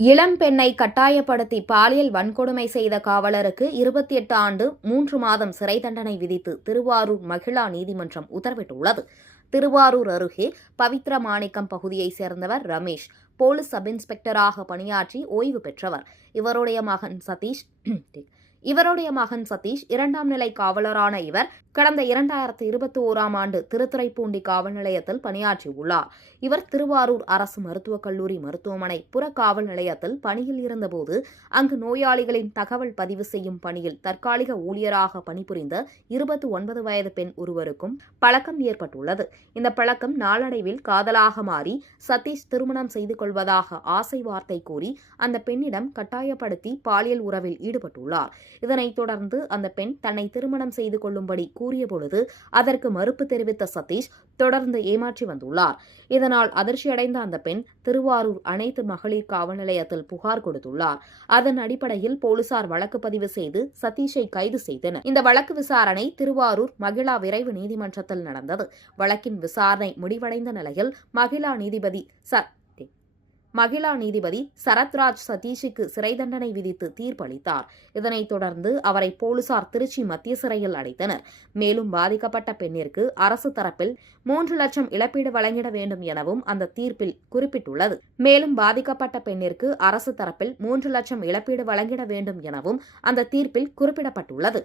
இளம் பெண்ணை கட்டாயப்படுத்தி பாலியல் வன்கொடுமை செய்த காவலருக்கு 28 ஆண்டு 3 மாதம் சிறை தண்டனை விதித்து திருவாரூர் மகிழா நீதிமன்றம் உத்தரவிட்டுள்ளது. திருவாரூர் அருகே பவித்ரமாணிக்கம் பகுதியைச் சேர்ந்தவர் ரமேஷ். போலீஸ் சப் இன்ஸ்பெக்டராக பணியாற்றி ஓய்வு பெற்றவர். இவருடைய மகன் சதீஷ் 2ஆம் நிலை காவலரான இவர் கடந்த 2021ஆம் ஆண்டு திருத்துறைப்பூண்டி காவல் நிலையத்தில் பணியாற்றியுள்ளார். இவர் திருவாரூர் அரசு மருத்துவக் கல்லூரி மருத்துவமனை புற காவல் நிலையத்தில் பணியில் இருந்தபோது அங்கு நோயாளிகளின் தகவல் பதிவு செய்யும் பணியில் தற்காலிக ஊழியராக பணிபுரிந்த 29 வயது பெண் ஒருவருக்கும் பழக்கம் ஏற்பட்டுள்ளது. இந்த பழக்கம் நாளடைவில் காதலாக மாறி சதீஷ் திருமணம் செய்து கொள்வதாக ஆசை வார்த்தை கூறி அந்த பெண்ணிடம் கட்டாயப்படுத்தி பாலியல் உறவில் ஈடுபட்டுள்ளார். இதனைத் தொடர்ந்து அந்த பெண் தன்னை திருமணம் செய்து கொள்ளும்படி கூறியபொழுது அதற்கு மறுப்பு தெரிவித்த சதீஷ் தொடர்ந்து ஏமாற்றி வந்துள்ளார். இதனால் அதிர்ச்சியடைந்த அந்த பெண் திருவாரூர் அனைத்து மகளிர் காவல் நிலையத்தில் புகார் கொடுத்துள்ளார். அதன் அடிப்படையில் போலீசார் வழக்கு பதிவு செய்து சதீஷை கைது செய்தனர். இந்த வழக்கு விசாரணை திருவாரூர் மகிழா விரைவு நீதிமன்றத்தில் நடந்தது. வழக்கின் விசாரணை முடிவடைந்த நிலையில் மகிழா நீதிபதி சரத்ராஜ் சதீஷுக்கு சிறை தண்டனை விதித்து தீர்ப்பளித்தார். இதனைத் தொடர்ந்து அவரை போலீசார் திருச்சி மத்திய சிறையில் அடைத்தனர். மேலும் பாதிக்கப்பட்ட பெண்ணிற்கு அரசு தரப்பில் 3 லட்சம் இழப்பீடு வழங்கிட வேண்டும் எனவும் அந்த தீர்ப்பில் குறிப்பிட்டுள்ளது. மேலும் பாதிக்கப்பட்ட பெண்ணிற்கு அரசு தரப்பில் 3 லட்சம் இழப்பீடு வழங்கிட வேண்டும் எனவும் அந்த தீர்ப்பில் குறிப்பிடப்பட்டுள்ளது.